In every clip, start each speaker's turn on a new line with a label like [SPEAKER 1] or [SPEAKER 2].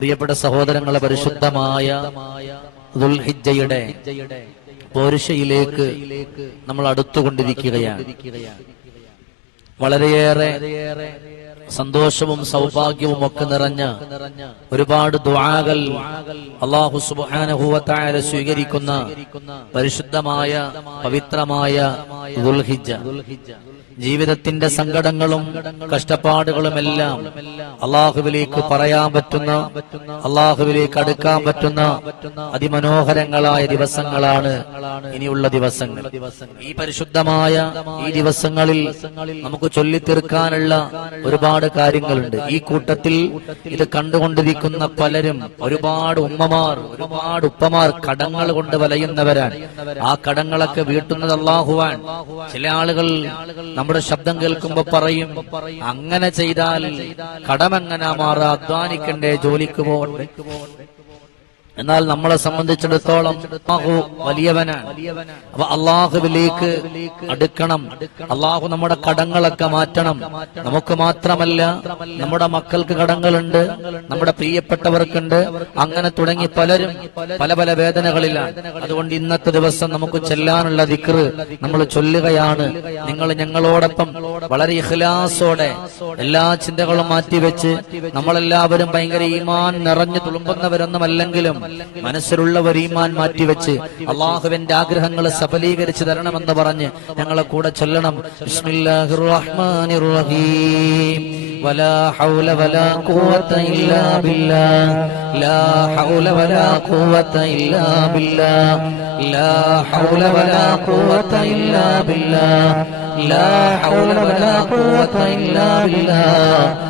[SPEAKER 1] പ്രിയപ്പെട്ട സഹോദരങ്ങളെ പരിശുദ്ധമായ ദുൽഹിജ്ജയുടെ പോരുഷയിലേക്ക് നമ്മൾ അടുത്തുകൊണ്ടിരിക്കുകയാണ്. വളരെയേറെ സന്തോഷവും സൗഭാഗ്യവും ഒക്കെ നിറഞ്ഞ ഒരുപാട് ദുആകൾ അള്ളാഹു സുബ്ഹാനഹുവതആല സ്വീകരിക്കുന്ന പരിശുദ്ധമായ പവിത്രമായ ദുൽഹിജ്ജ. ജീവിതത്തിന്റെ സങ്കടങ്ങളും കഷ്ടപ്പാടുകളും എല്ലാം അള്ളാഹുവിലേക്ക് പറയാൻ പറ്റുന്ന അള്ളാഹുവിലേക്ക് അടുക്കാൻ പറ്റുന്ന അതിമനോഹരങ്ങളായ ദിവസങ്ങളാണ് ഇനിയുള്ള ദിവസങ്ങൾ. ഈ പരിശുദ്ധമായ ഈ ദിവസങ്ങളിൽ നമുക്ക് ചൊല്ലിത്തീർക്കാനുള്ള ഒരുപാട് കാര്യങ്ങളുണ്ട്. ഈ കൂട്ടത്തിൽ ഇത് കണ്ടുകൊണ്ടിരിക്കുന്ന പലരും ഒരുപാട് ഉമ്മമാർ ഒരുപാട് ഉപ്പമാർ കടങ്ങൾ കൊണ്ട് വലയുന്നവരാണ്. ആ കടങ്ങളൊക്കെ വീട്ടുന്നത് അള്ളാഹുവാൻ ചില ആളുകൾ നമ്മുടെ ശബ്ദം കേൾക്കുമ്പോ പറയും അങ്ങനെ ചെയ്താൽ കടമെങ്ങനെ മാറാ അധ്വാനിക്കണ്ടേ ജോലിക്ക് പോകണ്ടേ. എന്നാൽ നമ്മളെ സംബന്ധിച്ചിടത്തോളം വലിയവനാണ്. അപ്പൊ അള്ളാഹുവിലേക്ക് അടുക്കണം. അള്ളാഹു നമ്മുടെ കടങ്ങളൊക്കെ മാറ്റണം. നമുക്ക് മാത്രമല്ല നമ്മുടെ മക്കൾക്ക് കടങ്ങളുണ്ട് നമ്മുടെ പ്രിയപ്പെട്ടവർക്കുണ്ട്. അങ്ങനെ തുടങ്ങി പലരും പല പല വേദനകളിലാണ്. അതുകൊണ്ട് ഇന്നത്തെ ദിവസം നമുക്ക് ചെല്ലാനുള്ള ദിക്റ് നമ്മൾ ചൊല്ലുകയാണ്. നിങ്ങൾ ഞങ്ങളോടൊപ്പം വളരെ ഇഖ്ലാസോടെ എല്ലാ ചിന്തകളും മാറ്റിവെച്ച് നമ്മളെല്ലാവരും ഭയങ്കര ഈമാൻ നിറഞ്ഞു തുളുമ്പുന്നവരൊന്നുമല്ലെങ്കിലും മനസ്സിലുള്ളവർ ഈമാൻ മാറ്റിവെച്ച് അള്ളാഹുവിന്റെ ആഗ്രഹങ്ങൾ സഫലീകരിച്ചു തരണമെന്ന് പറഞ്ഞ് ഞങ്ങളെ കൂടെ ചൊല്ലണം ولا حول ولا قوة إلا بالله لا حول ولا قوة إلا بالله لا حول ولا قوة إلا بالله لا حول ولا قوة إلا بالله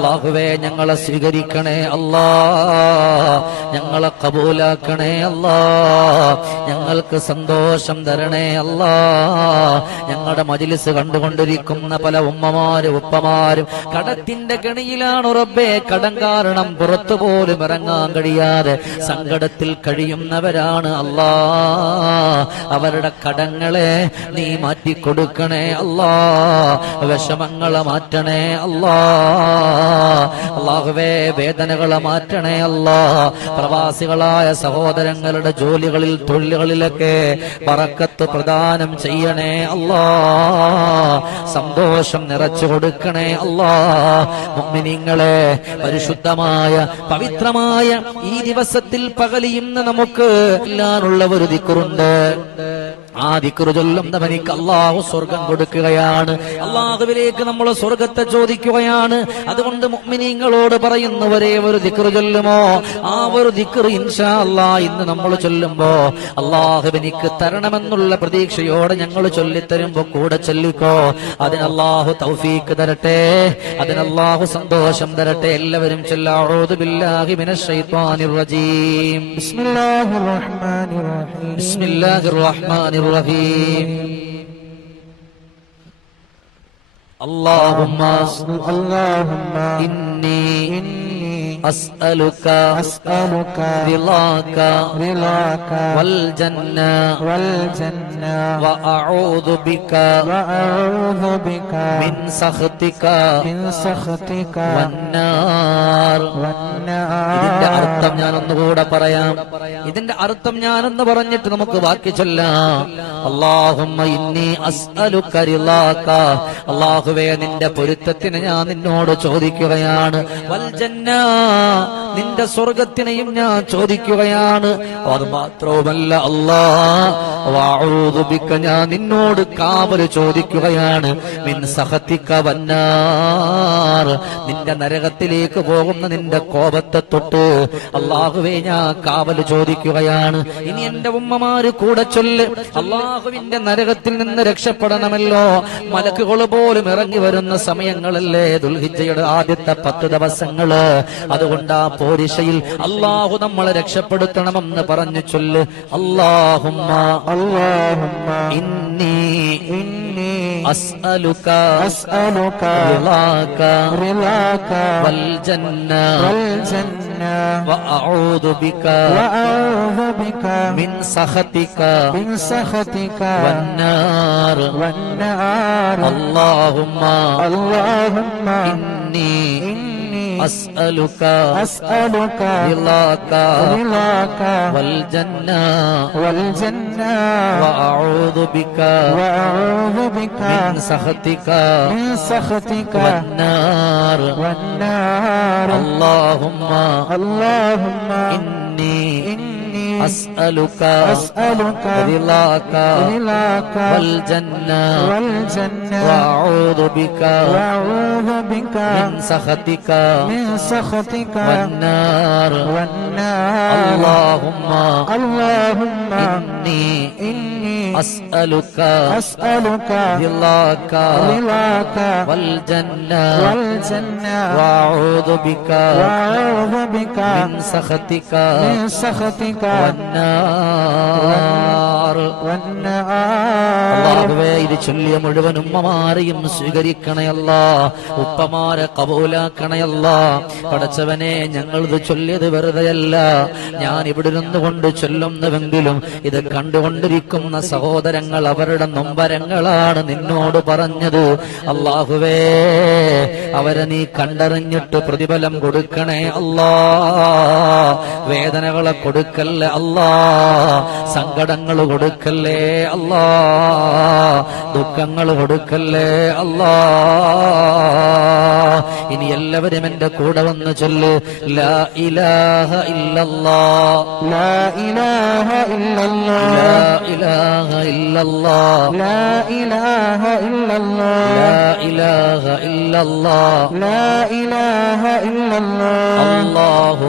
[SPEAKER 1] അള്ളാഹുവേ ഞങ്ങളെ സ്വീകരിക്കണേ അല്ലാ. ഞങ്ങളെ കബൂലാക്കണേ അല്ലാ. ഞങ്ങൾക്ക് സന്തോഷം തരണേ അല്ലാ. ഞങ്ങളുടെ മജിലിസ് കണ്ടുകൊണ്ടിരിക്കുന്ന പല ഉമ്മമാരും ഉപ്പമാരും കടത്തിന്റെ കെണിയിലാണ് റബ്ബേ. കടം കാരണം പുറത്തു പോലും ഇറങ്ങാൻ കഴിയാതെ സങ്കടത്തിൽ കഴിയുന്നവരാണ് അല്ലാ. അവരുടെ കടങ്ങളെ നീ മാറ്റിക്കൊടുക്കണേ അല്ലാ. വിഷമങ്ങളെ മാറ്റണേ അല്ലാ. അള്ളാഹുവേ വേദനകളെ മാറ്റണേ അല്ല. പ്രവാസികളായ സഹോദരങ്ങളുടെ ജോലികളിൽ തൊഴിലുകളിലൊക്കെ പറക്കത്ത് പ്രദാനം ചെയ്യണേ അല്ലാ. സന്തോഷം നിറച്ചു കൊടുക്കണേ അല്ലാ. മുഅ്മിനീങ്ങളെ പരിശുദ്ധമായ പവിത്രമായ ഈ ദിവസത്തിൽ പകലിയുന്ന നമുക്ക് ഇല്ലാനുള്ള ഒരു ദിക്കുറുണ്ട്. ആ ദിക്കറ് ചൊല്ലുന്നവനിക്ക് അള്ളാഹു സ്വർഗം കൊടുക്കുകയാണ്. അള്ളാഹുവിലേക്ക് നമ്മൾ സ്വർഗത്തെ ചോദിക്കുകയാണ്. അതുകൊണ്ട് മുഗ്മിനീങ്ങളോട് പറയുന്നവരേ ഒരു ദിക്കറ് ചൊല്ലുമോ? ആ ഒരു ദിക്കറ് ഇൻഷാ അല്ലാ ഇന്ന് നമ്മൾ ചൊല്ലുമ്പോ അള്ളാഹുവിനിക്ക് തരണമെന്നുള്ള പ്രതീക്ഷയോടെ ഞങ്ങൾ ചൊല്ലിത്തരുമ്പോ കൂടെ ചൊല്ലിക്കോ. അതിനല്ലാഹു തൗഫീക്ക് തരട്ടെ. അതിനല്ലാഹു സന്തോഷം തരട്ടെ. എല്ലാവരും ചൊല്ലാഹു ബില്ലാഹി മിനശ്ശൈത്വാനിർ റജീം.
[SPEAKER 2] ബിസ്മില്ലാഹിർ റഹ്മാനിർ റഹീം.
[SPEAKER 1] ബിസ്മില്ലാഹിർ റഹ്മാനിർ റഹീം اللهم
[SPEAKER 2] اللهم
[SPEAKER 1] إني
[SPEAKER 2] إني
[SPEAKER 1] أسألك
[SPEAKER 2] أسألك
[SPEAKER 1] رضاك
[SPEAKER 2] رضاك
[SPEAKER 1] والجنة
[SPEAKER 2] والجنة
[SPEAKER 1] وأعوذ بك
[SPEAKER 2] وأعوذ بك
[SPEAKER 1] من سخطك
[SPEAKER 2] من سخطك
[SPEAKER 1] والنار ഇതിന്റെ അർത്ഥം
[SPEAKER 2] والنار
[SPEAKER 1] ഞാൻ ഒന്നുകൂടെ പറയാം ഇതിന്റെ അർത്ഥം ഞാനെന്ന് പറഞ്ഞിട്ട് നമുക്ക് ബാക്കി ചൊല്ലാം. ഇന്നി അള്ളാഹുവേ നിന്റെ പൊരുത്തത്തിന് ഞാൻ നിന്നോട് ചോദിക്കുകയാണ്. നിന്റെ സ്വർഗത്തിനെയും ഞാൻ ചോദിക്കുകയാണ്. അത് മാത്രവുമല്ല അള്ളാഹുബിക്ക ഞാൻ നിന്നോട് കാവൽ ചോദിക്കുകയാണ്. മിൻ വന്നാർ. നിന്റെ നരകത്തിലേക്ക് പോകുന്ന നിന്റെ കോപത്തെ തൊട്ട് അള്ളാഹുവേ ഞാൻ കാവൽ ചോദിക്കുകയാണ് ഇനി എന്റെ ഉമ്മമാര് കൂടെ ചൊല്ല് അള്ളാഹുവിന്റെ നരകത്തിൽ നിന്ന് രക്ഷപ്പെടണമല്ലോ മലക്കുകൾ പോലും ഇറങ്ങി വരുന്ന സമയങ്ങളല്ലേ ദുൽഹിജയുടെ ആദ്യത്തെ പത്ത് ദിവസങ്ങള് അതുകൊണ്ട് ആ പോരിശയിൽ അള്ളാഹു നമ്മളെ രക്ഷപ്പെടുത്തണമെന്ന് പറഞ്ഞു ചൊല്ല് അള്ളാഹുമ്മ
[SPEAKER 2] اللهم
[SPEAKER 1] ഇന്നി
[SPEAKER 2] إني
[SPEAKER 1] അസ്അലുക
[SPEAKER 2] أسألك
[SPEAKER 1] റിളാക
[SPEAKER 2] رضاك
[SPEAKER 1] والجنة
[SPEAKER 2] والجنة
[SPEAKER 1] وأعوذ بك
[SPEAKER 2] وأعوذ بك
[SPEAKER 1] من سخطك
[SPEAKER 2] من سخطك
[SPEAKER 1] والنار.
[SPEAKER 2] والنار.
[SPEAKER 1] اللهم
[SPEAKER 2] اللهم
[SPEAKER 1] إني أسألك
[SPEAKER 2] أسألك
[SPEAKER 1] رضاك
[SPEAKER 2] رضاك
[SPEAKER 1] والجنة
[SPEAKER 2] والجنة
[SPEAKER 1] وأعوذ بك
[SPEAKER 2] وأعوذ بك
[SPEAKER 1] من سخطك
[SPEAKER 2] من سخطك
[SPEAKER 1] والنار
[SPEAKER 2] والنار
[SPEAKER 1] اللهم
[SPEAKER 2] اللهم
[SPEAKER 1] إني
[SPEAKER 2] إني
[SPEAKER 1] أسألك
[SPEAKER 2] أسألك
[SPEAKER 1] رضاك
[SPEAKER 2] رضاك
[SPEAKER 1] والجنة
[SPEAKER 2] والجنة
[SPEAKER 1] وأعوذ بك
[SPEAKER 2] وأعوذ بك
[SPEAKER 1] من سخطك
[SPEAKER 2] من سخطك
[SPEAKER 1] والنار.
[SPEAKER 2] والنار.
[SPEAKER 1] اللهم
[SPEAKER 2] اللهم
[SPEAKER 1] إني
[SPEAKER 2] إني
[SPEAKER 1] أسألك
[SPEAKER 2] أسألك
[SPEAKER 1] رضاك
[SPEAKER 2] رضاك
[SPEAKER 1] والجنة
[SPEAKER 2] والجنة.
[SPEAKER 1] وأعوذ بك
[SPEAKER 2] وأعوذ بك
[SPEAKER 1] من سخطك
[SPEAKER 2] من سخطك.
[SPEAKER 1] والنار. ഇത് ചൊല്ലിയ മുഴുവൻ ഉമ്മമാരെയും സ്വീകരിക്കണയല്ല ഉപ്പമാരെ കബൂലാക്കണയല്ല. പടച്ചവനെ ഞങ്ങൾ ഇത് ചൊല്ലിയത് വെറുതെയല്ല. ഞാൻ ഇവിടെ നിന്നുകൊണ്ട് ചൊല്ലുന്നുവെങ്കിലും ഇത് കണ്ടുകൊണ്ടിരിക്കുന്ന സഹോദരങ്ങൾ അവരുടെ നൊമ്പരങ്ങളാണ് നിന്നോട് പറഞ്ഞത്. അള്ളാഹുവേ അവരെ നീ കണ്ടറിഞ്ഞിട്ട് പ്രതിഫലം കൊടുക്കണേ അല്ലാ വേദനകളെ കൊടുക്കല്ലേ അല്ലാ സങ്കടങ്ങൾ കൊടുക്കല്ലേ കൊടുക്കല്ലേ അല്ലാ? ദുഃഖങ്ങൾ കൊടുക്കല്ലേ അല്ലാ? ഇനി എല്ലാവരും എന്റെ കൂടെ വന്ന് ചൊല്ല് ലാ ഇലാഹ
[SPEAKER 2] ഇല്ലാഹ
[SPEAKER 1] ലാ ഇലാഹ ലാ ഇലാഹ
[SPEAKER 2] ലാ ഇലാഹ
[SPEAKER 1] അല്ലാഹു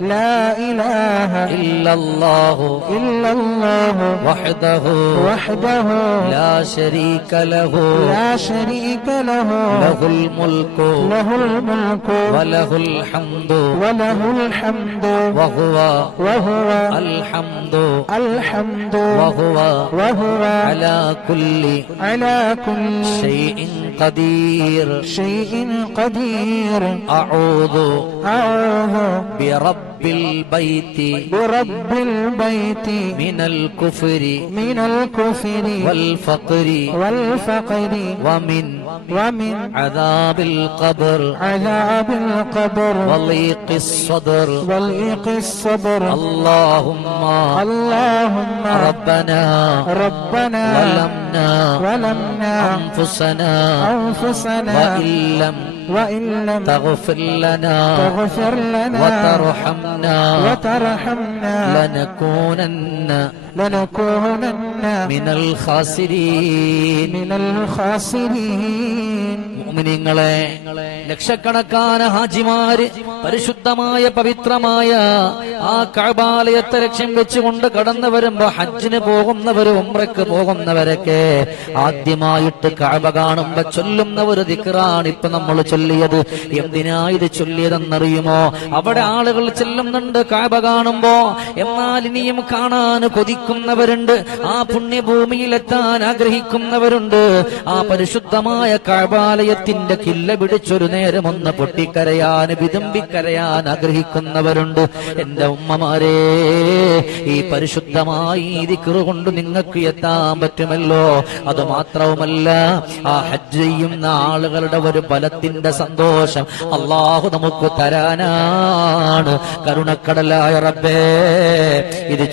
[SPEAKER 2] لا إله
[SPEAKER 1] إلا الله.
[SPEAKER 2] إلا الله.
[SPEAKER 1] وحده.
[SPEAKER 2] وحده.
[SPEAKER 1] لا شريك له.
[SPEAKER 2] لا شريك له.
[SPEAKER 1] له الملك.
[SPEAKER 2] له الملك.
[SPEAKER 1] وله الحمد.
[SPEAKER 2] وله الحمد.
[SPEAKER 1] وهو.
[SPEAKER 2] وهو.
[SPEAKER 1] الحمد.
[SPEAKER 2] الحمد.
[SPEAKER 1] وهو.
[SPEAKER 2] وهو.
[SPEAKER 1] على كل
[SPEAKER 2] على كل
[SPEAKER 1] شيء قدير.
[SPEAKER 2] شيء قدير.
[SPEAKER 1] أعوذ
[SPEAKER 2] أعوذ
[SPEAKER 1] برب البيت
[SPEAKER 2] برب البيت
[SPEAKER 1] من الكفر
[SPEAKER 2] من الكفر
[SPEAKER 1] والفقر
[SPEAKER 2] والفقر
[SPEAKER 1] ومن
[SPEAKER 2] ومن
[SPEAKER 1] عذاب القبر.
[SPEAKER 2] عذاب القبر.
[SPEAKER 1] وضيق الصدر.
[SPEAKER 2] ضيق الصبر
[SPEAKER 1] اللهم
[SPEAKER 2] اللهم
[SPEAKER 1] ربنا
[SPEAKER 2] ربنا
[SPEAKER 1] ظلمنا
[SPEAKER 2] ظلمنا
[SPEAKER 1] أنفسنا
[SPEAKER 2] أنفسنا
[SPEAKER 1] وإن لم
[SPEAKER 2] وإن لم
[SPEAKER 1] تغفر لنا
[SPEAKER 2] تغفر لنا
[SPEAKER 1] وترحمنا
[SPEAKER 2] وترحمنا
[SPEAKER 1] لنكونن
[SPEAKER 2] لنكونن
[SPEAKER 1] من الخاسرين
[SPEAKER 2] من الخاسرين
[SPEAKER 1] മുഅ്മിനീങ്ങളെ ലക്ഷക്കണക്കാന ഹാജിമാര് പരിശുദ്ധമായ പവിത്രമായ ആ കഅബാലയത്തെ ലക്ഷ്യം വെച്ചുകൊണ്ട് കടന്നു വരുമ്പോ ഹജ്ജിന് പോകുന്നവര് ഉംറയ്ക്ക് പോകുന്നവരൊക്കെ ആദ്യമായിട്ട് കഅബ കാണുമ്പോ ചൊല്ലുന്ന ഒരു ദിക്റാണ് ഇപ്പൊ നമ്മൾ ചൊല്ലിയത് എന്തിനാ ഇത് ചൊല്ലിയതെന്നറിയുമോ അവിടെ ആളുകൾ ചെല്ലുന്നുണ്ട് കഅബ കാണുമ്പോ എന്നാൽ ഇനിയും കാണാൻ കൊതിക്കുന്നവരുണ്ട് ആ പുണ്യഭൂമിയിലെത്താൻ ആഗ്രഹിക്കുന്നവരുണ്ട്. ആ പരിശുദ്ധമായ കാബാലയത്തിന്റെ കില്ല പിടിച്ചൊരു നേരം ഒന്ന് പൊട്ടിക്കരയാൻ വിതുമ്പിക്കരയാൻ ആഗ്രഹിക്കുന്നവരുണ്ട്. എന്റെ ഉമ്മമാരെ ഈ പരിശുദ്ധമായി ദിക്റ് കൊണ്ട് നിങ്ങൾക്ക് എത്താൻ പറ്റുമല്ലോ. അത് മാത്രവുമല്ല ആ ഹജ്ജ് ചെയ്യുന്ന ആളുകളുടെ ഒരു ബലത്തിന്റെ സന്തോഷം അള്ളാഹു നമുക്ക് തരാനാണ്. കരുണക്കടലായ റബ്ബേ ഇത്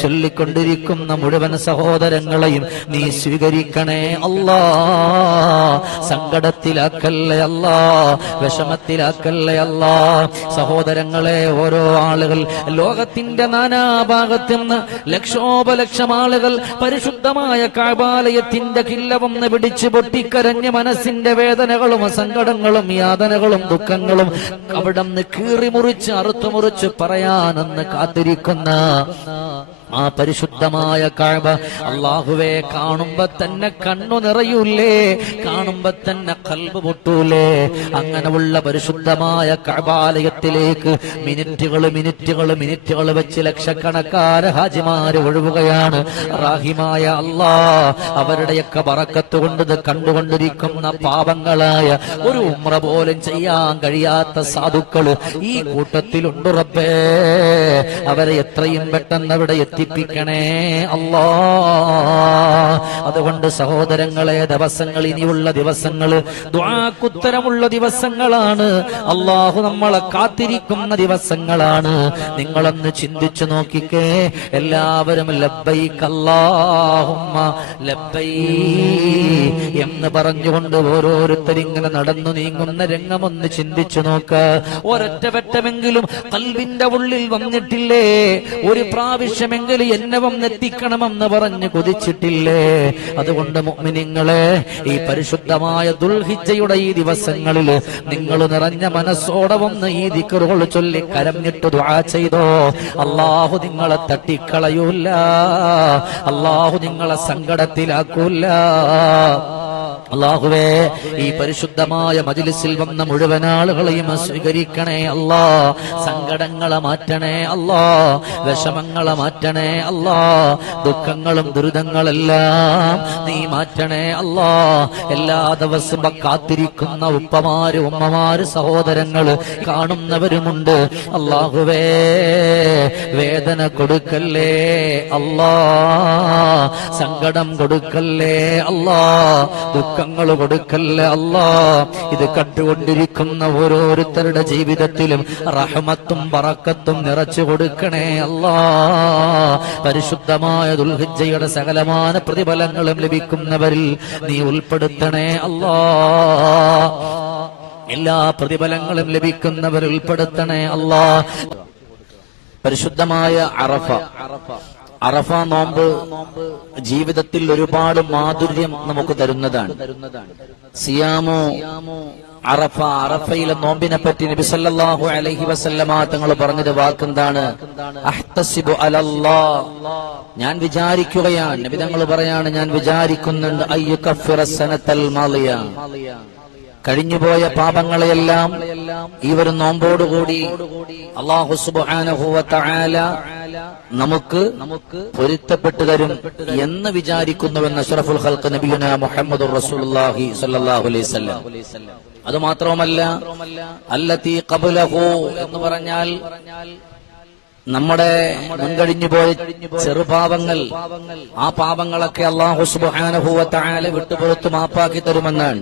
[SPEAKER 1] ചൊല്ലിക്കൊണ്ടിരിക്കുന്ന മുഴുവൻ സഹോദരങ്ങളെയും നീ സ്വീകരിക്കണേ അല്ലാ. സങ്കടത്തിലാക്കല്ലേ അല്ലാ. വിഷമത്തിലാക്കല്ലേ അല്ലാ. സഹോദരങ്ങളെ ഓരോ ആളുകൾ ലോകത്തിന്റെ നാനാഭാഗത്തു നിന്ന് ലക്ഷോപലക്ഷം ആളുകൾ പരിശുദ്ധമായ കാബാലയത്തിന്റെ കില്ലവന്ന് പിടിച്ചു പൊട്ടിക്കരഞ്ഞ് മനസ്സിന്റെ വേദനകളും സങ്കടങ്ങളും യാതനകളും ദുഃഖങ്ങളും അവിടെ നിന്ന് കീറിമുറിച്ച് അറുത്തുമുറിച്ച് പറയാനെന്ന് കാത്തിരിക്കുന്ന ആ പരിശുദ്ധമായ കാഴ്ബ അള്ളാഹുവെ കാണുമ്പോ തന്നെ കണ്ണു നിറയൂലേ കാണുമ്പോ തന്നെ കൽബ് പൊട്ടൂലേ. അങ്ങനെയുള്ള പരിശുദ്ധമായ കഴബാലയത്തിലേക്ക് മിനിറ്റുകൾ മിനിറ്റുകൾ മിനിറ്റുകൾ വെച്ച് ലക്ഷക്കണക്കാര ഹാജിമാര് ഒഴുകുകയാണ്. റാഹിമായ അള്ളാ അവരുടെയൊക്കെ പറക്കത്ത് കൊണ്ട് കണ്ടുകൊണ്ടിരിക്കുന്ന പാപങ്ങളായ ഒരു ഉമ്ര പോലും ചെയ്യാൻ കഴിയാത്ത സാധുക്കൾ ഈ കൂട്ടത്തിലുണ്ട് റബ്ബേ. അവരെ എത്രയും പെട്ടെന്ന് അവിടെ എത്തിപ്പിക്കണേ അല്ലോ. അതുകൊണ്ട് സഹോദരങ്ങളെ ദിവസങ്ങൾ ഇനിയുള്ള ദിവസങ്ങൾ ദ്വാക്കുത്തരമുള്ള ദിവസങ്ങളാണ്. അള്ളാഹു നമ്മളെ കാത്തിരിക്കുന്ന ദിവസങ്ങളാണ്. നിങ്ങളൊന്ന് ചിന്തിച്ചു നോക്കിക്കേ. എല്ലാവരും ലബ്ബൈക്ക് അല്ലാഹുമ്മ ലബ്ബൈ എന്ന് പറഞ്ഞുകൊണ്ട് ഓരോരുത്തരിങ്ങനെ നടന്നു നീങ്ങുന്ന രംഗമൊന്ന് ചിന്തിച്ചു നോക്ക്. ഒരൊറ്റ വെട്ടമെങ്കിലും കൽവിന്റെ ഉള്ളിൽ വന്നിട്ടില്ലേ? ഒരു പ്രാവശ്യമെങ്കിലും എന്നെ വന്നെത്തിക്കണമെന്ന് പറഞ്ഞ് കൊതിച്ചിട്ടില്ലേ? അതുകൊണ്ട് മുഅ്മിനീങ്ങളെ ഈ പരിശുദ്ധമായ ദുൽഹിജയുടെ ഈ ദിവസങ്ങളിൽ നിങ്ങൾ നിറഞ്ഞ മനസ്സോടെ വന്ന് ഈ ദിക്കറുകൾ ചൊല്ലി കരഞ്ഞിട്ട് ദുആ ചെയ്തോ. അള്ളാഹു നിങ്ങളെ തട്ടിക്കളയൂല. അള്ളാഹു നിങ്ങളെ സങ്കടത്തിലാക്കൂല. അള്ളാഹുവേ ഈ പരിശുദ്ധമായ മജിലിസിൽ വന്ന മുഴുവൻ ആളുകളെയും സ്വീകരിക്കണേ അല്ലാ. സങ്കടങ്ങളെ മാറ്റണേ അല്ലാ. വിഷമങ്ങളെ മാറ്റണേ അല്ലാ. ദുഃഖങ്ങളും ദുരിതങ്ങളെല്ലാം നീ മാറ്റണേ അല്ലാ. എല്ലാ ദിവസവും കാത്തിരിക്കുന്ന ഉപ്പമാര് ഉമ്മമാര് സഹോദരങ്ങൾ കാണുന്നവരുമുണ്ട്. അള്ളാഹുവേ വേദന കൊടുക്കല്ലേ അല്ലാ? സങ്കടം കൊടുക്കല്ലേ അല്ലാ? ദുഃഖങ്ങൾ കൊടുക്കല്ലേ അല്ലാ? ഇത് കണ്ടുകൊണ്ടിരിക്കുന്ന ഓരോരുത്തരുടെ ജീവിതത്തിലും റഹ്മത്തും പറക്കത്തും നിറച്ചു കൊടുക്കണേ അല്ലാ. പരിശുദ്ധമായ ദുൽഹിജയുടെ സകലമാന പ്രതിഫലങ്ങളും ലഭിക്കുന്നവരിൽ നീ ഉൾപ്പെടുത്തണേ അല്ലാ. എല്ലാ പ്രതിഫലങ്ങളും ലഭിക്കുന്നവരിൽ ഉൾപ്പെടുത്തണേ അല്ലാ. പരിശുദ്ധമായ അറഫ അറഫ. നോമ്പ് ജീവിതത്തിൽ ഒരുപാട് മാധുര്യം നമുക്ക് തരുന്നതാണ്. സിയാമോ അറഫ അറഫയിലെ നോമ്പിനെ പറ്റി നബി സല്ലല്ലാഹു അലൈഹി വസല്ലമ തങ്ങൾ പറഞ്ഞത് വാക്കെന്താണ്? അഹ്തസിബു അലല്ലാ. ഞാൻ വിചാരിക്കുകയാണ്. നബി തങ്ങൾ പറയാണ് ഞാൻ വിചാരിക്കുന്നുണ്ട് അയ്യുകഫിറ സനത്തൽ മാളിയ കഴിഞ്ഞുപോയ പാപങ്ങളെയെല്ലാം ഈ ഒരു നോമ്പോടുകൂടി അള്ളാഹു തആല നമുക്ക് നമുക്ക് പൊരുത്തപ്പെട്ടു തരും എന്ന് വിചാരിക്കുന്നുവെന്ന് അഷ്റഫുൽ ഹൽക്ക് നബിയുന മുഹമ്മദ് അലൈഹി വസല്ലം. അത് മാത്രവുമല്ല അല്ലത്തി കബുലഹു എന്ന് പറഞ്ഞാൽ നമ്മുടെ മുൻകഴിഞ്ഞു പോയ ചെറുപാപങ്ങൾ ആ പാപങ്ങളൊക്കെ അള്ളാഹു സുബാനുഭൂവത്തായാലെ വിട്ടുപുറത്ത് മാപ്പാക്കി തരുമെന്നാണ്.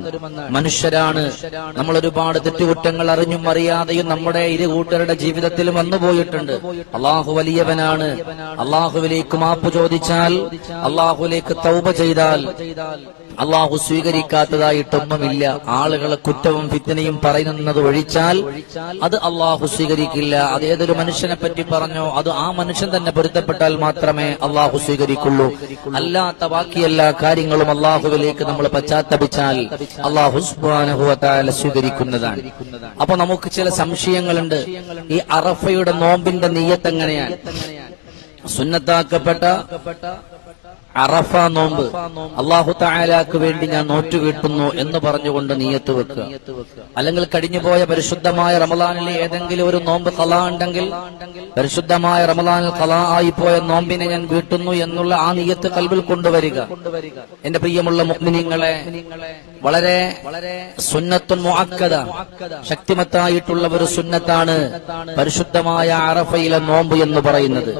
[SPEAKER 1] മനുഷ്യരാണ്. നമ്മൾ ഒരുപാട് തെറ്റുകുറ്റങ്ങൾ അറിഞ്ഞും അറിയാതെയും നമ്മുടെ ഇരു കൂട്ടരുടെ ജീവിതത്തിൽ വന്നുപോയിട്ടുണ്ട് അള്ളാഹു വലിയവനാണ്. അള്ളാഹുവിലേക്ക് മാപ്പ് ചോദിച്ചാൽ അള്ളാഹുലേക്ക് തൗപ ചെയ്താൽ അള്ളാഹു സ്വീകരിക്കാത്തതായിട്ടൊന്നുമില്ല. ആളുകളെ കുറ്റവും ഫിത്തനയും പറയുന്നത് ഒഴിച്ചാൽ അത് അള്ളാഹു സ്വീകരിക്കില്ല. അത് ഏതൊരു മനുഷ്യനെ പറ്റി പറഞ്ഞോ അത് ആ മനുഷ്യൻ തന്നെ പൊരുത്തപ്പെട്ടാൽ മാത്രമേ അള്ളാഹു സ്വീകരിക്കുള്ളൂ. അല്ലാത്ത ബാക്കി എല്ലാ കാര്യങ്ങളും അള്ളാഹുവിലേക്ക് നമ്മൾ പശ്ചാത്തപിച്ചാൽ അള്ളാഹു സ്വീകരിക്കുന്നതാണ്. അപ്പൊ നമുക്ക് ചില സംശയങ്ങളുണ്ട്. ഈ അറഫയുടെ നോമ്പിന്റെ നീയത്ത് എങ്ങനെയാണ് സുന്നത്താക്കപ്പെട്ട അറഫ നോമ്പ്. അള്ളാഹു താലാക്ക് വേണ്ടി ഞാൻ നോറ്റു കിട്ടുന്നു എന്ന് പറഞ്ഞുകൊണ്ട് നീയത്ത് വെക്കുക. അല്ലെങ്കിൽ കഴിഞ്ഞുപോയ പരിശുദ്ധമായ റമലാനിലെ ഏതെങ്കിലും ഒരു നോമ്പ് കല ഉണ്ടെങ്കിൽ പരിശുദ്ധമായ റമലാനിൽ കല ആയിപ്പോയ നോമ്പിനെ ഞാൻ വീട്ടുന്നു എന്നുള്ള ആ നീയത്ത് കൽവിൽ കൊണ്ടുവരിക. എന്റെ പ്രിയമുള്ള മുഗ്മിനിങ്ങളെ വളരെ സുന്നത്തും മുഅക്കദ ശക്തിമത്തായിട്ടുള്ള ഒരു സുന്നത്താണ് പരിശുദ്ധമായ അറഫയിലെ നോമ്പ് എന്ന് പറയുന്നത്.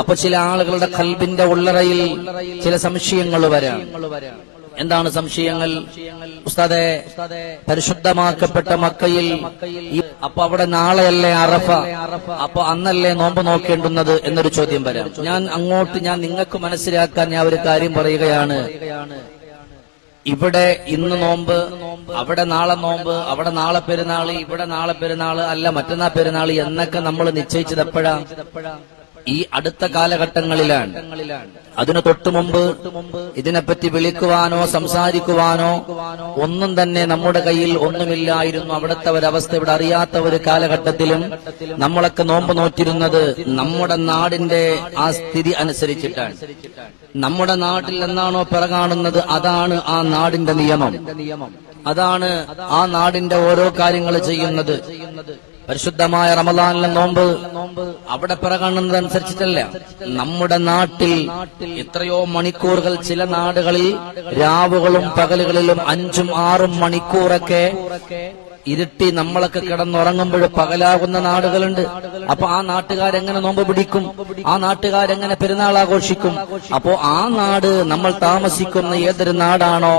[SPEAKER 1] അപ്പൊ ചില ആളുകളുടെ കൽബിന്റെ ഉള്ളറയിൽ ചില സംശയങ്ങൾ വരാം. എന്താണ് സംശയങ്ങൾ? ഉസ്താദെ പരിശുദ്ധമാക്കപ്പെട്ട മക്കയിൽ അപ്പൊ അവിടെ നാളെയല്ലേ അറഫ? അപ്പൊ അന്നല്ലേ നോമ്പ് നോക്കേണ്ടുന്നത് എന്നൊരു ചോദ്യം വരാം. ഞാൻ അങ്ങോട്ട് ഞാൻ നിങ്ങൾക്ക് മനസ്സിലാക്കാൻ ഞാൻ ഒരു കാര്യം പറയുകയാണ്. ഇവിടെ ഇന്ന് നോമ്പ് അവിടെ നാളെ നോമ്പ് അവിടെ നാളെ പെരുന്നാൾ ഇവിടെ നാളെ പെരുന്നാൾ അല്ല മറ്റന്നാ പെരുന്നാൾ എന്നൊക്കെ നമ്മൾ നിശ്ചയിച്ചത് എപ്പോഴാ? ഈ അടുത്ത കാലഘട്ടങ്ങളിലാണ്. അതിനു തൊട്ടു മുമ്പ് ഇതിനെപ്പറ്റി വിളിക്കുവാനോ സംസാരിക്കുവാനോ ഒന്നും തന്നെ നമ്മുടെ കയ്യിൽ ഒന്നുമില്ലായിരുന്നു. അവിടുത്തെ ഒരവസ്ഥ ഇവിടെ അറിയാത്ത ഒരു കാലഘട്ടത്തിലും നമ്മളൊക്കെ നോമ്പ് നോറ്റിരുന്നത് നമ്മുടെ നാടിന്റെ ആ സ്ഥിതി അനുസരിച്ചിട്ടാണ്. നമ്മുടെ നാട്ടിൽ എന്നാണോ പിറകാണുന്നത് അതാണ് ആ നാടിന്റെ നിയമം. അതാണ് ആ നാടിന്റെ ഓരോ കാര്യങ്ങൾ ചെയ്യുന്നത്. പരിശുദ്ധമായ റമദാനിലെ നോമ്പ് അവിടെ പിറകാണുന്നതനുസരിച്ചിട്ടല്ല നമ്മുടെ നാട്ടിൽ എത്രയോ മണിക്കൂറുകൾ ചില നാടുകളിൽ രാവുകളും പകലുകളിലും അഞ്ചും ആറും മണിക്കൂറൊക്കെ ഇരുട്ടി നമ്മളൊക്കെ കിടന്നുറങ്ങുമ്പോൾ പകലാകുന്ന നാടുകളുണ്ട്. അപ്പൊ ആ നാട്ടുകാരെങ്ങനെ നോമ്പ് പിടിക്കും? ആ നാട്ടുകാരെങ്ങനെ പെരുന്നാൾ ആഘോഷിക്കും? അപ്പോ ആ നാട് നമ്മൾ താമസിക്കുന്ന ഏതൊരു നാടാണോ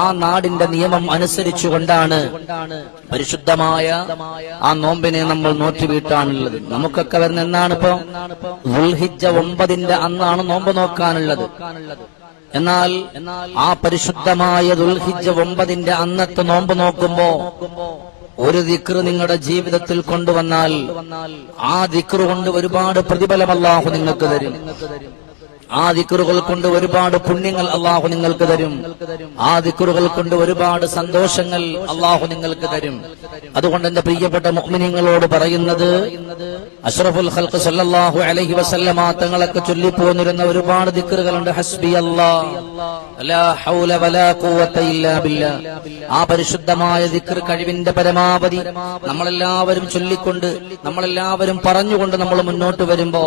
[SPEAKER 1] ആ നാടിന്റെ നിയമം അനുസരിച്ചുകൊണ്ടാണ് പരിശുദ്ധമായ ആ നോമ്പിനെ നമ്മൾ നോറ്റുവീട്ടാണുള്ളത് നമുക്കൊക്കെ വരുന്ന എന്നാണ് ഉൽഹിജ ഒമ്പതിന്റെ അന്നാണ് നോമ്പ് നോക്കാനുള്ളത്. എന്നാൽ ആ പരിശുദ്ധമായ ദുൽഹിജ്ജ ഒമ്പതിന്റെ അന്നത്തെ നോമ്പ് നോക്കുമ്പോ ഒരു ദിക്ർ നിങ്ങളുടെ ജീവിതത്തിൽ കൊണ്ടുവന്നാൽ ആ ദിക്ർ കൊണ്ട് ഒരുപാട് പ്രതിഫലം നിങ്ങൾക്ക് തരും. ആ ദിക്കറുകൾ കൊണ്ട് ഒരുപാട് പുണ്യങ്ങൾ അള്ളാഹു നിങ്ങൾക്ക് തരും. ആ ദിക്കറുകൾ കൊണ്ട് ഒരുപാട് സന്തോഷങ്ങൾ അള്ളാഹു നിങ്ങൾക്ക് തരും. അതുകൊണ്ട് എന്റെ പ്രിയപ്പെട്ട മുഅ്മിനീങ്ങളോട് പറയുന്നത് അഷ്റഫുൽ ഖൽഖ് സല്ലല്ലാഹു അലൈഹി വസല്ലമ തങ്ങളൊക്കെ ചൊല്ലിപ്പോന്നിരുന്ന ഒരുപാട് ദിക്റുകളുണ്ട്. ഹസ്ബി ബില്ലാ. ആ പരിശുദ്ധമായ ദിക്കർ കഴിവിന്റെ പരമാവധി നമ്മളെല്ലാവരും ചൊല്ലിക്കൊണ്ട് നമ്മളെല്ലാവരും പറഞ്ഞുകൊണ്ട് നമ്മൾ മുന്നോട്ട് വരുമ്പോ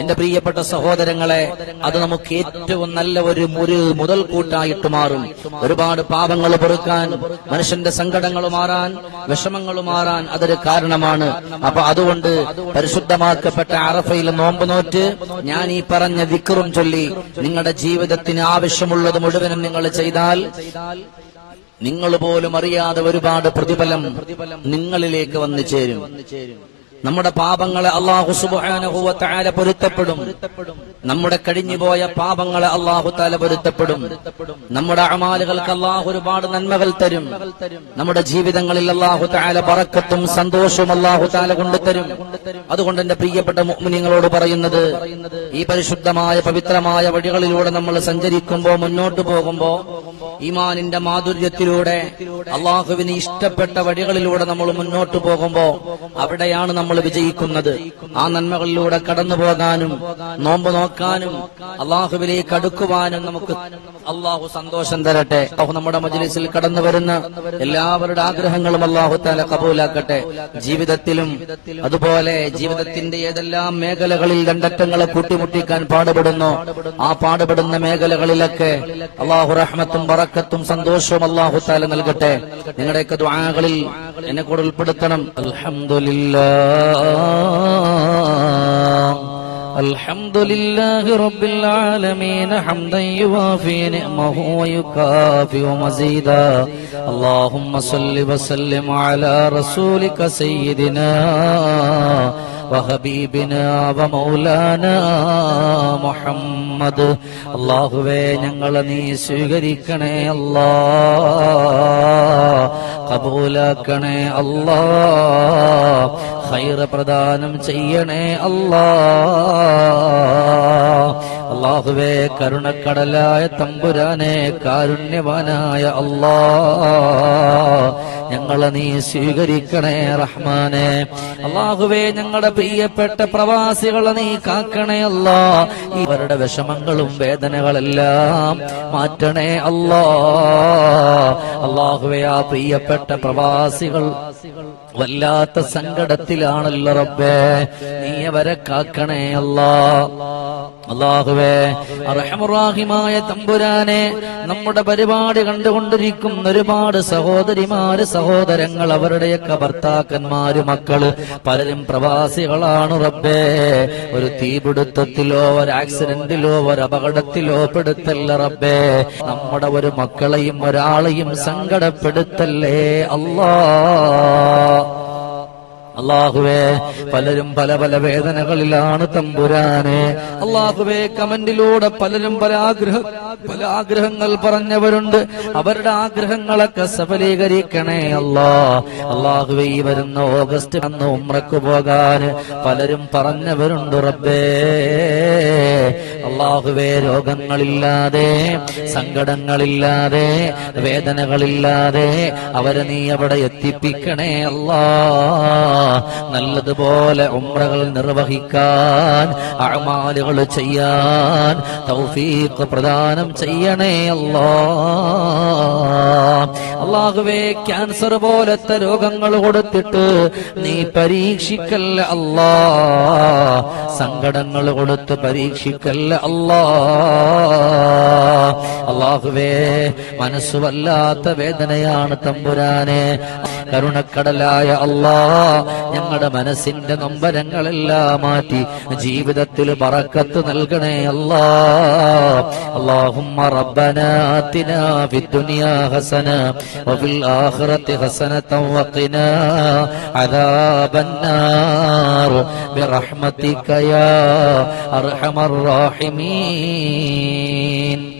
[SPEAKER 1] എന്റെ പ്രിയപ്പെട്ട സഹോദരങ്ങളെ അത് നമുക്ക് ഏറ്റവും നല്ല ഒരു ഒരു മുതൽക്കൂട്ടായിട്ട് മാറും. ഒരുപാട് പാപങ്ങൾ പൊറുക്കാൻ മനുഷ്യന്റെ സങ്കടങ്ങൾ മാറാൻ വിഷമങ്ങൾ മാറാൻ അതൊരു കാരണമാണ്. അപ്പൊ അതുകൊണ്ട് പരിശുദ്ധമാക്കപ്പെട്ട അറഫയിൽ നോമ്പ് നോറ്റ് ഞാൻ ഈ പറഞ്ഞ വിക്റും ചൊല്ലി നിങ്ങളുടെ ജീവിതത്തിന് ആവശ്യമുള്ളത് മുഴുവനും നിങ്ങൾ ചെയ്താൽ നിങ്ങൾ പോലും അറിയാതെ ഒരുപാട് പ്രതിഫലം നിങ്ങളിലേക്ക് വന്നു ചേരും. നമ്മുടെ പാപങ്ങളെ അള്ളാഹു സുബാനഹുവ പൊരുത്തപ്പെടും. നമ്മുടെ കഴിഞ്ഞുപോയ പാപങ്ങളെ അള്ളാഹു താല പൊരുത്തപ്പെടും. നമ്മുടെ അമാലുകൾക്ക് അള്ളാഹു ഒരുപാട് നന്മകൾ തരും. നമ്മുടെ ജീവിതങ്ങളിൽ അള്ളാഹു താല പറക്കത്തും സന്തോഷവും അള്ളാഹു താല കൊണ്ടുതരും. അതുകൊണ്ട് എന്റെ പ്രിയപ്പെട്ട മുഅ്മിനീങ്ങളോട് പറയുന്നത് ഈ പരിശുദ്ധമായ പവിത്രമായ വഴികളിലൂടെ നമ്മൾ സഞ്ചരിക്കുമ്പോൾ മുന്നോട്ട് പോകുമ്പോ ഈമാനിന്റെ മാധുര്യത്തിലൂടെ അള്ളാഹുവിന് ഇഷ്ടപ്പെട്ട വഴികളിലൂടെ നമ്മൾ മുന്നോട്ട് പോകുമ്പോ അവിടെയാണ് നമ്മൾ വിജയിക്കുന്നത്. ആ നന്മകളിലൂടെ കടന്നു പോകാനും നോമ്പ് നോക്കാനും അള്ളാഹുവിലേക്ക് അടുക്കുവാനും നമുക്ക് അള്ളാഹു സന്തോഷം തരട്ടെ. അള്ളാഹു നമ്മുടെ മജ്ലിസിൽ കടന്നു വരുന്ന എല്ലാവരുടെ ആഗ്രഹങ്ങളും അള്ളാഹു താല കബൂലാക്കട്ടെ. ജീവിതത്തിലും അതുപോലെ ജീവിതത്തിന്റെ ഏതെല്ലാം മേഖലകളിൽ രണ്ടറ്റങ്ങളെ കൂട്ടിമുട്ടിക്കാൻ പാടുപെടുന്നു ആ പാടുപെടുന്ന മേഖലകളിലൊക്കെ അള്ളാഹു റഹ്മത്തും വറക്കത്തും സന്തോഷവും അള്ളാഹു താല നൽകട്ടെ. നിങ്ങളുടെയൊക്കെ ദ്വാകളിൽ എന്നെ കൂടെ ഉൾപ്പെടുത്തണം. അൽഹംദുലില്ലാ الحمد لله رب العالمين حمدا يوافي نعمه ويكافئ مزيدا اللهم صل وسلم على رسولك سيدنا وحبيبنا ومولانا മുഹമ്മദ് അള്ളാഹുവേ ഞങ്ങളെ നീ സ്വീകരിക്കണേ അല്ലാ കബൂലാക്കണേ അല്ലാ ഖൈറ പ്രദാനം ചെയ്യണേ അല്ലാ. അള്ളാഹുവേ കരുണക്കടലായ തമ്പുരാനെ കാരുണ്യവാനായ അല്ലാ. ഞങ്ങളെ നീ സ്വീകരിക്കണേ റഹ്മാനെ. അള്ളാഹുവേ ഞങ്ങളുടെ പ്രിയപ്പെട്ട പ്രവാസികളെ നീ കാക്കണേ അല്ലോ. ഇവരുടെ വിഷമങ്ങളും വേദനകളെല്ലാം മാറ്റണേ അല്ലോ. അള്ളാഹുവേ ആ പ്രിയപ്പെട്ട പ്രവാസികൾ വല്ലാത്ത സങ്കടത്തിലാണല്ലോ റബ്ബേ. നീ അവരെ കാക്കണേ അല്ലാ. അള്ളാഹുവേ അറഹമുറാഹിമായ തമ്പുരാനെ നമ്മുടെ പരിപാടി കണ്ടുകൊണ്ടിരിക്കുന്ന ഒരുപാട് സഹോദരിമാര് സഹോദരങ്ങൾ അവരുടെയൊക്കെ ഭർത്താക്കന്മാര് മക്കൾ പലരും പ്രവാസികളാണ് റബ്ബേ. ഒരു തീപിടുത്തത്തിലോ ഒരു ആക്സിഡന്റിലോ ഒരു അപകടത്തിലോ പെടുത്തല്ല റബ്ബേ. നമ്മുടെ ഒരു മക്കളെയും ഒരാളെയും സങ്കടപ്പെടുത്തല്ലേ അല്ലാ. അള്ളാഹുവേ പലരും പല പല വേദനകളിലാണ് തമ്പുരാനെ. അള്ളാഹുവേ കമന്റിലൂടെ പലരും പല ആഗ്രഹ പല ആഗ്രഹങ്ങൾ പറഞ്ഞവരുണ്ട്. അവരുടെ ആഗ്രഹങ്ങളൊക്കെ സഫലീകരിക്കണേ അല്ലാ അള്ളാഹുവേ ഈ വരുന്ന ഓഗസ്റ്റ് അന്ന് ഉമ്രക്ക് പോകാൻ പലരും പറഞ്ഞവരുണ്ട് റബ്ബേ. അള്ളാഹുവേ രോഗങ്ങളില്ലാതെ സങ്കടങ്ങളില്ലാതെ വേദനകളില്ലാതെ അവരെ നീ അവിടെ എത്തിപ്പിക്കണേ അല്ലാ നല്ലതുപോലെ ഉമ്രകൾ നിർവഹിക്കാൻ അമാലുകൾ ചെയ്യാൻ തൗഫീഖ് പ്രദാനം ചെയ്യണേ അല്ലോ. അള്ളാഹുവേ ക്യാൻസർ പോലത്തെ രോഗങ്ങൾ കൊടുത്തിട്ട് നീ പരീക്ഷിക്കല്ല അല്ലാ. സങ്കടങ്ങൾ കൊടുത്ത് പരീക്ഷിക്കല്ല അല്ലാ. അള്ളാഹുവേ മനസ്സു വല്ലാത്ത വേദനയാണ് തമ്പുരാനെ. കരുണക്കടലായ അല്ലാ. ഞങ്ങളുടെ മനസ്സിന്റെ നൊമ്പരങ്ങളെല്ലാം മാറ്റി ജീവിതത്തിൽ പറക്കത്ത് നൽകണേ അല്ലാ اللهم ربنا آتنا في الدنيا حسنة وفي الآخرة حسنة وقنا عذاب النار برحمتك يا أرحم الراحمين